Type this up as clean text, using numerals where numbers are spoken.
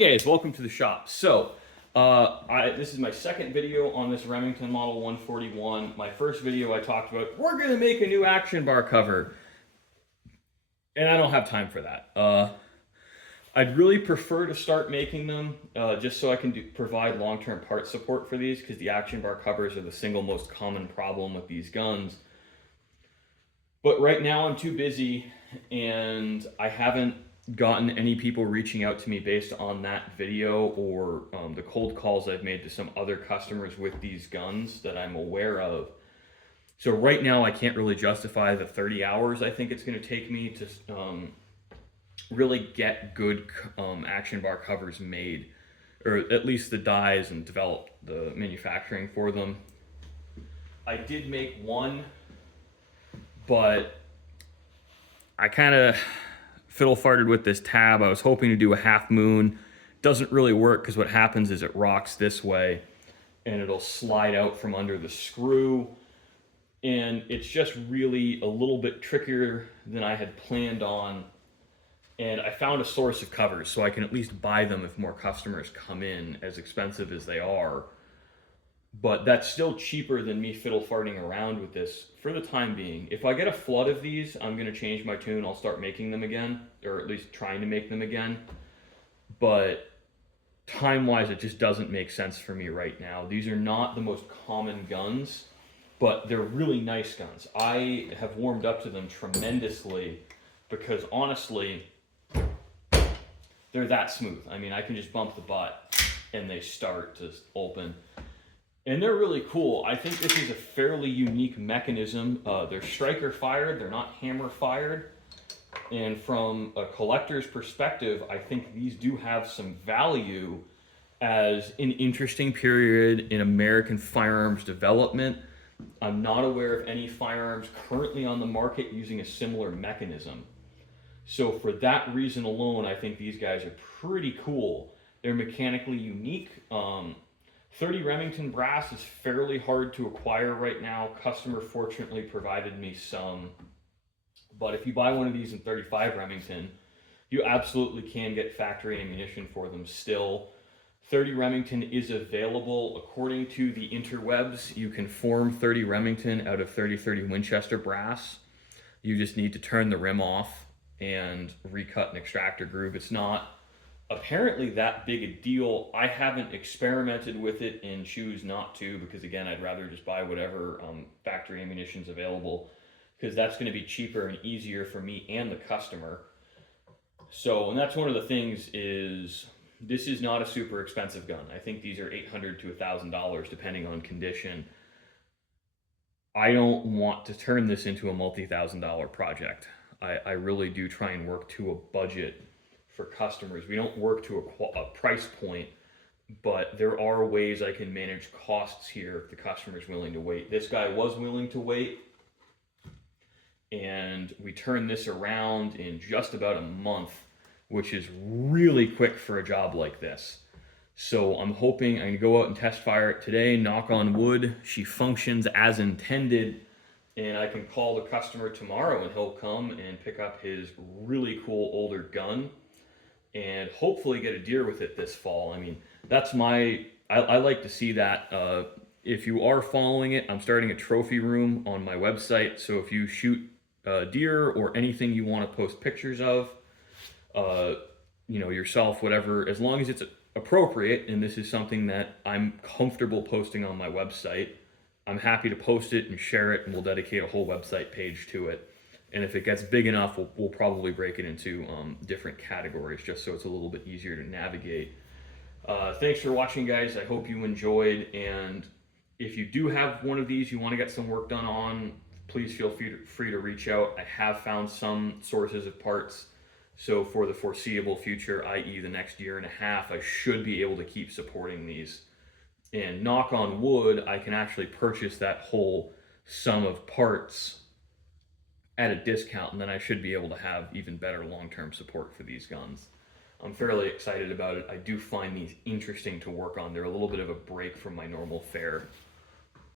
Hey guys, welcome to the shop. This is my second video on this Remington Model 141. My first video I talked about, we're going to make a new action bar cover. And I don't have time for that. I'd really prefer to start making them just so I can provide long-term part support for these, because the action bar covers are the single most common problem with these guns. But right now I'm too busy and I haven't gotten any people reaching out to me based on that video or the cold calls I've made to some other customers with these guns that I'm aware of. So right now I can't really justify the 30 hours I think it's going to take me to really get good action bar covers made, or at least the dies, and develop the manufacturing for them. I did make one, but I kind of fiddle farted with this tab. I was hoping to do a half moon. Doesn't really work because what happens is it rocks this way and it'll slide out from under the screw. And it's just really a little bit trickier than I had planned on. And I found a source of covers so I can at least buy them if more customers come in, as expensive as they are. But that's still cheaper than me fiddle farting around with this for the time being. If I get a flood of these, I'm going to change my tune. I'll start making them again, or at least trying to make them again. But time-wise, it just doesn't make sense for me right now. These are not the most common guns, but they're really nice guns. I have warmed up to them tremendously because honestly, they're that smooth. I mean, I can just bump the butt and they start to open. And they're really cool. I think this is a fairly unique mechanism. They're striker fired, they're not hammer fired. And from a collector's perspective, I think these do have some value as an interesting period in American firearms development. I'm not aware of any firearms currently on the market using a similar mechanism. So for that reason alone, I think these guys are pretty cool. They're mechanically unique. 30 Remington brass is fairly hard to acquire right now. Customer fortunately provided me some. But if you buy one of these in 35 Remington, you absolutely can get factory ammunition for them still. 30 Remington is available. According to the interwebs, you can form 30 Remington out of 30-30 Winchester brass. You just need to turn the rim off and recut an extractor groove. It's not apparently that big a deal. I haven't experimented with it and choose not to, because again, I'd rather just buy whatever factory ammunition's available, because that's going to be cheaper and easier for me and the customer. So, and that's one of the things, is this is not a super expensive gun. I think these are $800 to $1,000 depending on condition. I don't want to turn this into a multi-$1,000 project. I really do try and work to a budget for customers. We don't work to a price point, but there are ways I can manage costs here if the customer's willing to wait. This guy was willing to wait, and we turned this around in just about a month, which is really quick for a job like this. So I'm hoping I can go out and test fire it today, knock on wood, she functions as intended, and I can call the customer tomorrow and he'll come and pick up his really cool older gun and hopefully get a deer with it this fall. I mean, that's I like to see that. If you are following it, I'm starting a trophy room on my website. So if you shoot deer or anything you want to post pictures of, yourself, whatever, as long as it's appropriate, and this is something that I'm comfortable posting on my website, I'm happy to post it and share it, and we'll dedicate a whole website page to it. And if it gets big enough, we'll probably break it into different categories, just so it's a little bit easier to navigate. Thanks for watching, guys. I hope you enjoyed. And if you do have one of these you want to get some work done on, please feel free to reach out. I have found some sources of parts. So for the foreseeable future, i.e. the next year and a half, I should be able to keep supporting these. And knock on wood, I can actually purchase that whole sum of parts at a discount, and then I should be able to have even better long-term support for these guns. I'm fairly excited about it. I do find these interesting to work on. They're a little bit of a break from my normal fare.